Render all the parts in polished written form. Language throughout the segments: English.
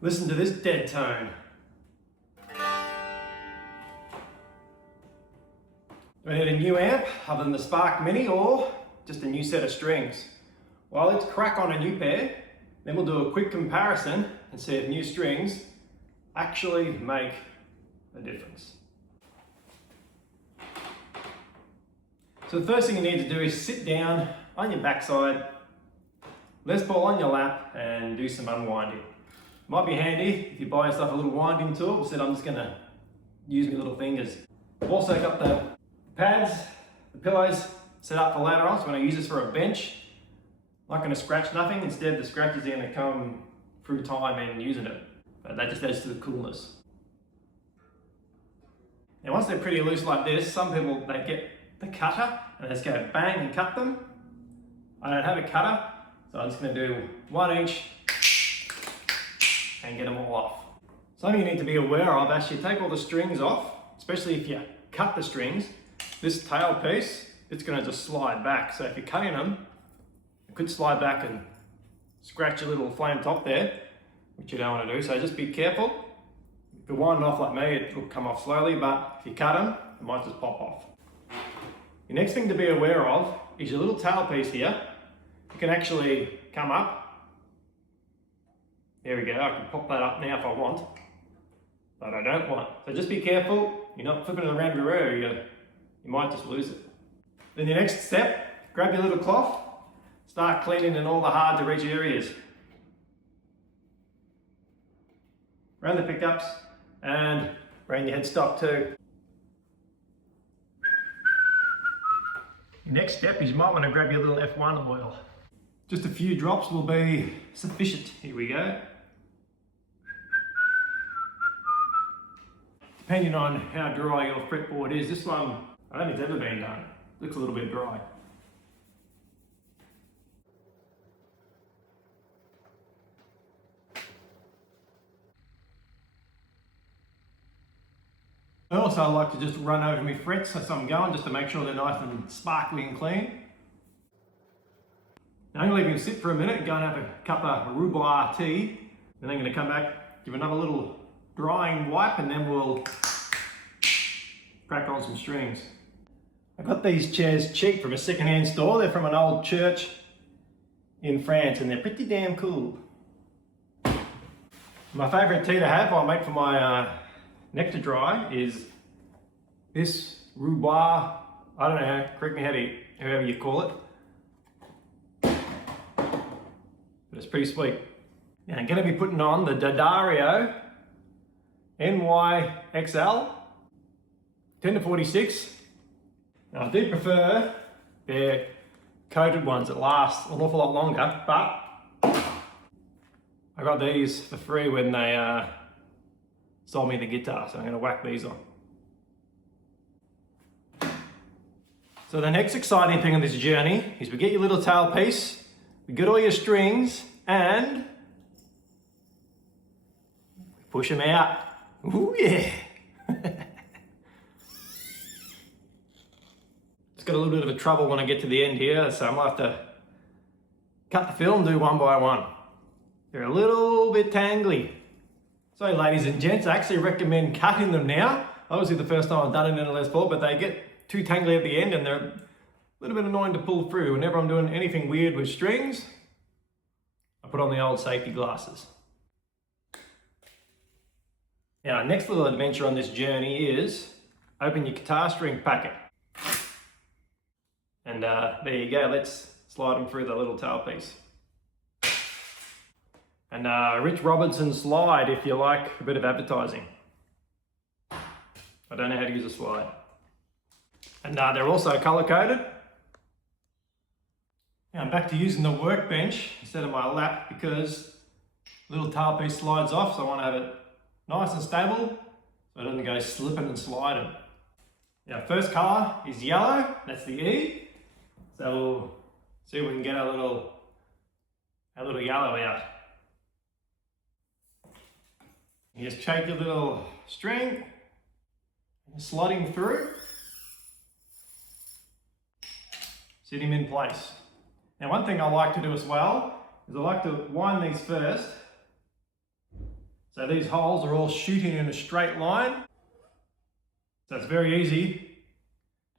Listen to this dead tone. Do I need a new amp other than the Spark Mini or just a new set of strings? Well, let's crack on a new pair, then we'll do a quick comparison and see if new strings actually make a difference. So the first thing you need to do is sit down on your backside, Les Paul on your lap, and do some unwinding. Might be handy if you buy yourself a little winding tool. Instead, I'm just going to use my little fingers. I've also got the pads, the pillows set up for later on, so when I use this for a bench, I'm not going to scratch nothing. Instead, the scratches are going to come through time and using it. But that just adds to the coolness. Now, once they're pretty loose like this, some people, they get the cutter and they just go bang and cut them. I don't have a cutter, so I'm just going to do one each and get them all off. Something you need to be aware of, as you take all the strings off, especially if you cut the strings, this tail piece, it's going to just slide back. So if you're cutting them, it could slide back and scratch your little flame top there, which you don't want to do. So just be careful. If you wind it off like me, it will come off slowly, but if you cut them, it might just pop off. The next thing to be aware of is your little tail piece here. You can actually come up. There we go, I can pop that up now if I want, but I don't want. So just be careful, you're not flipping it around your area, you might just lose it. Then your next step, grab your little cloth, start cleaning in all the hard to reach areas. Around the pickups and around your headstock too. Your next step is you might want to grab your little F1 oil. Just a few drops will be sufficient. Here we go. Depending on how dry your fretboard is, this one, I don't think it's ever been done. Looks a little bit dry. I also like to just run over my frets as I'm going, just to make sure they're nice and sparkly and clean. Now I'm going to leave them sit for a minute, go and have a cup of rhubarb tea, and then I'm going to come back, give another little drying wipe, and then we'll crack on some strings. I got these chairs cheap from a second-hand store. They're from an old church in France, and they're pretty damn cool. My favourite tea to have, I make for my neck to dry, is this rhubarb, I don't know how, correct me however you call it. But it's pretty sweet. Now I'm going to be putting on the D'Addario NYXL 10-46. Now I do prefer their coated ones that last an awful lot longer, but I got these for free when they sold me the guitar, so I'm going to whack these on. So the next exciting thing on this journey is we get your little tail piece, we get all your strings, and push them out. Ooh yeah! It's got a little bit of a trouble when I get to the end here, so I might have to cut the film, do one by one. They're a little bit tangly. So ladies and gents, I actually recommend cutting them now. Obviously the first time I've done it in a Les Paul, but they get too tangly at the end and they're a little bit annoying to pull through. Whenever I'm doing anything weird with strings, I put on the old safety glasses. Now, our next little adventure on this journey is open your guitar string packet. And there you go, let's slide them through the little tail piece. And Rich Robinson slide if you like a bit of advertising. I don't know how to use a slide. And they're also color coded. Now I'm back to using the workbench instead of my lap because the little tail piece slides off, so I want to have it nice and stable so it doesn't go slipping and sliding. Now first color is yellow, that's the E. So we'll see if we can get our little yellow out. You just take your little string, and slide him through, sit him in place. Now one thing I like to do as well is I like to wind these first So these holes are all shooting in a straight line. So it's very easy to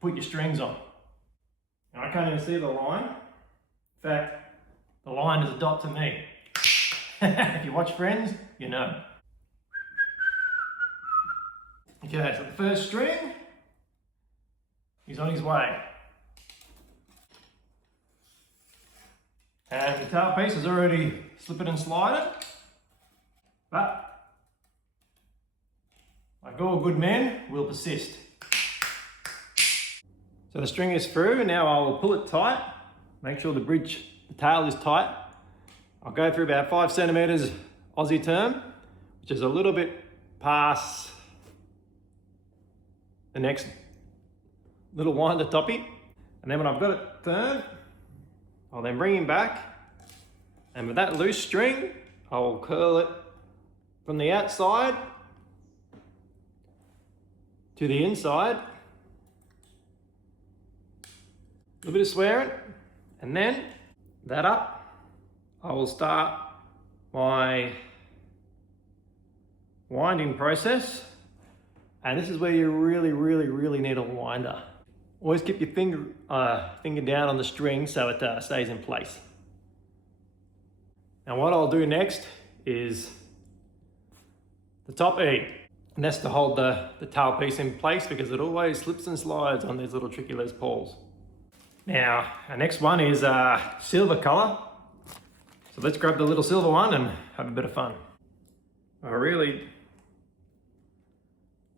put your strings on. Now I can't even see the line. In fact, the line is a dot to me. If you watch Friends, you know. Okay, so the first string is on his way. And the tail piece is already slipping and sliding, but like all good men, we'll persist. So the string is through, and now I'll pull it tight, make sure the tail is tight. I'll go through about 5 centimeters Aussie term, which is a little bit past the next little winder toppy. And then when I've got it turned, I'll then bring him back, and with that loose string, I'll curl it from the outside to the inside. A little bit of swearing, and then that up, I will start my winding process. And this is where you really need a winder. Always keep your finger down on the string so it stays in place. Now what I'll do next is the top E, and that's to hold the tail piece in place because it always slips and slides on these little tricky Les Pauls. Now our next one is silver color. So let's grab the little silver one and have a bit of fun. I really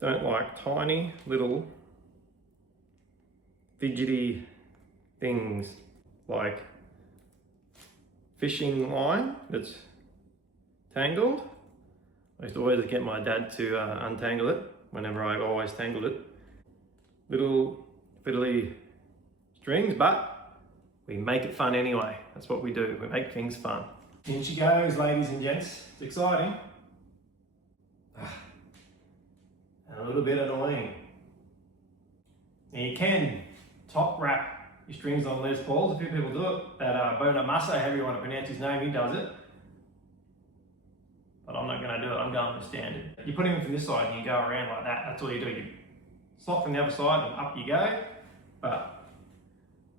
don't like tiny little fidgety things like fishing line that's tangled. I used to always get my dad to untangle it whenever I always tangled it. Little fiddly strings, but we make it fun anyway. That's what we do, we make things fun. In she goes, ladies and gents. It's exciting. And a little bit annoying. Now you can top wrap your strings on Les Pauls. A few people do it. That Bona Massa, however you want to pronounce his name, he does it. But I'm not going to do it, I'm going with standard. You put him from this side and you go around like that, that's all you do. You slot from the other side and up you go. But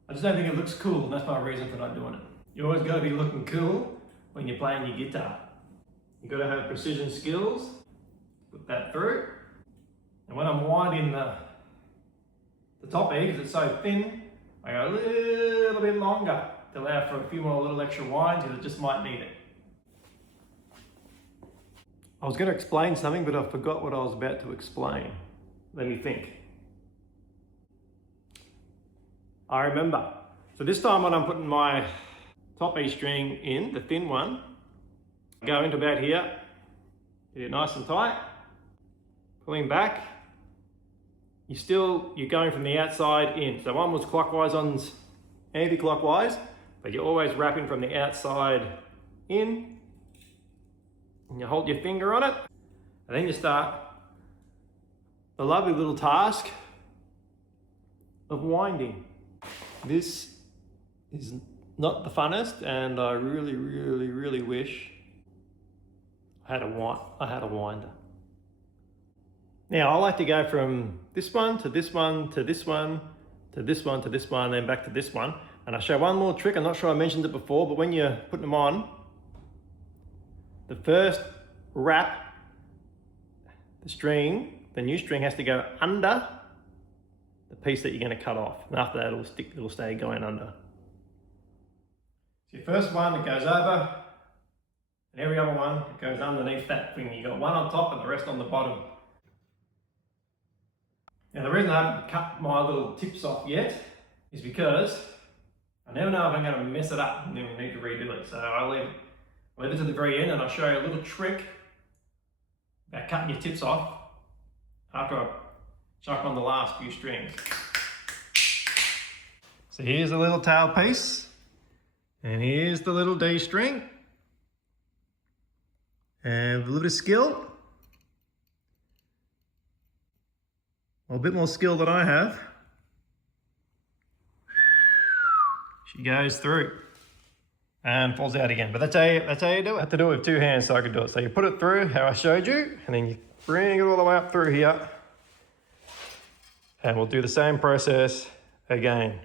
I just don't think it looks cool, and that's my reason for not doing it. You always got to be looking cool when you're playing your guitar. You've got to have precision skills. Put that through. And when I'm winding the top E, because it's so thin, I go a little bit longer to allow for a few more little extra winds because it just might need it. I was going to explain something, but I forgot what I was about to explain. Let me think. I remember. So this time when I'm putting my top E string in, the thin one, I go into about here, get it nice and tight, pulling back. You're going from the outside in. So one was clockwise, one's anti-clockwise, but you're always wrapping from the outside in. And you hold your finger on it, and then you start the lovely little task of winding. This is not the funnest, and I really wish I had a winder. Now I like to go from this one to this one to this one to this one to this one, and then back to this one. And I'll show one more trick. I'm not sure I mentioned it before, but when you're putting them on, the first wrap, the string, the new string has to go under the piece that you're going to cut off. And after that, it'll stay going under. So your first one, it goes over, and every other one, it goes underneath that thing. You've got one on top and the rest on the bottom. Now the reason I haven't cut my little tips off yet is because I never know if I'm going to mess it up and then we need to redo it. So I'll leave it to the very end, and I'll show you a little trick about cutting your tips off after I chuck on the last few strings. So here's a little tail piece, and here's the little D string. And with a little bit of skill, well, a bit more skill than I have, she goes through. and falls out again. But that's how you do it. I have to do it with 2 hands so I can do it. So you put it through how I showed you, and then you bring it all the way up through here. And we'll do the same process again.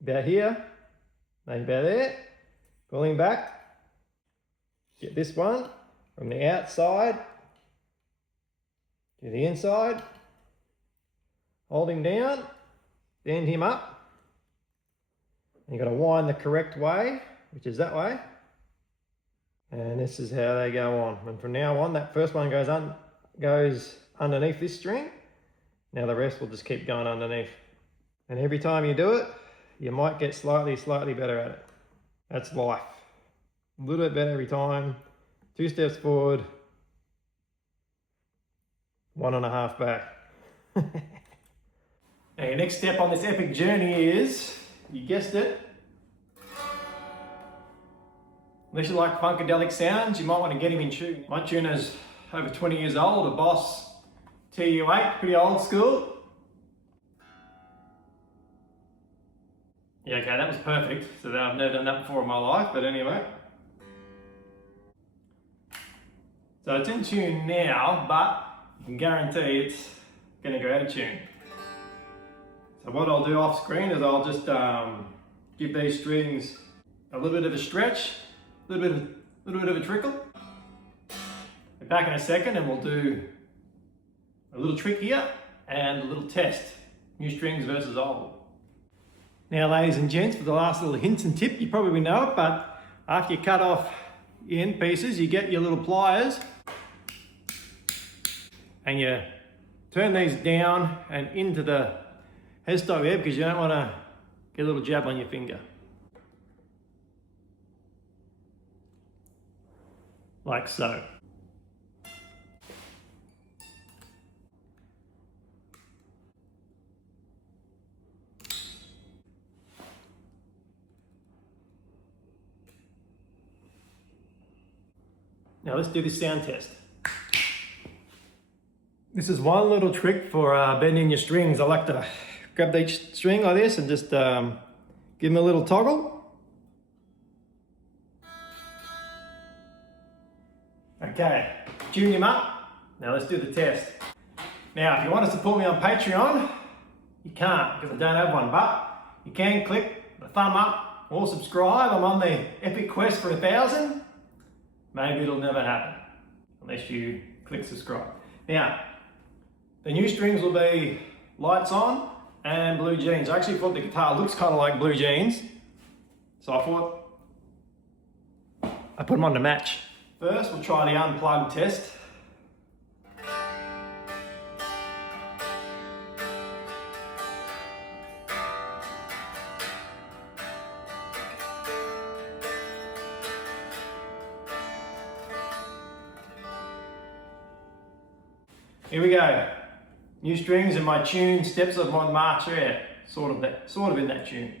About here, maybe about there, pulling back. Get this one from the outside to the inside. Hold him down, bend him up. And you've got to wind the correct way, which is that way. And this is how they go on. And from now on, that first one goes underneath this string. Now the rest will just keep going underneath. And every time you do it, you might get slightly better at it. That's life. A little bit better every time. 2 steps forward, 1.5 back. Now your next step on this epic journey is, you guessed it, unless you like funkadelic sounds, you might want to get him in tune. My tuner's over 20 years old, a Boss TU8, pretty old school. Yeah, okay, that was perfect. So I've never done that before in my life, but anyway. So it's in tune now, but I can guarantee it's going to go out of tune. So what I'll do off screen is I'll just give these strings a little bit of a stretch, a little bit of a trickle. Be back in a second and we'll do a little trick here and a little test, new strings versus old. Now ladies and gents, for the last little hints and tip, you probably know it, but after you cut off your end pieces, you get your little pliers and you turn these down and into the headstock there because you don't want to get a little jab on your finger. Like so. Now let's do this sound test. This is one little trick for bending your strings. I like to grab each string like this and just give them a little toggle. Okay, tune him up. Now let's do the test. Now if you want to support me on Patreon, you can't because I don't have one, but you can click the thumb up or subscribe. I'm on the epic quest for 1,000. Maybe it'll never happen unless you click subscribe. Now, the new strings will be lights on and blue jeans. I actually thought the guitar looks kind of like blue jeans, so I thought I put them on to match. First, we'll try the unplugged test. Here we go. New strings in my tune, Steps of my March there. Sort of in that tune.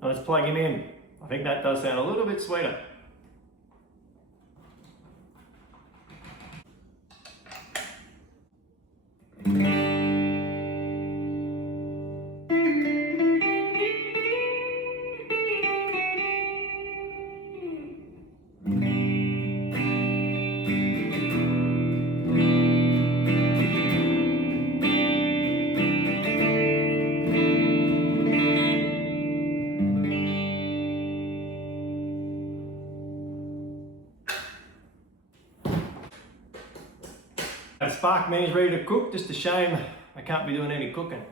Now let's plug him in. I think that does sound a little bit sweeter. That spark man's ready to cook, just a shame I can't be doing any cooking.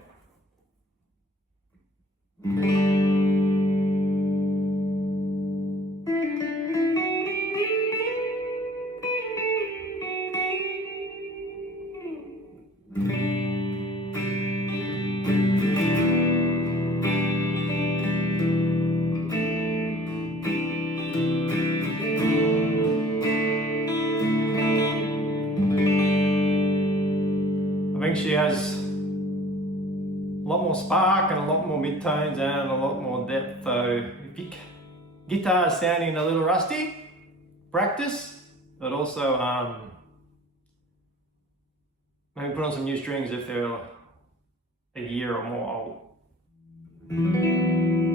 think she has a lot more spark and a lot more mid-tones and a lot more depth. So if your guitar is sounding a little rusty, practice, but also maybe put on some new strings if they're a year or more old.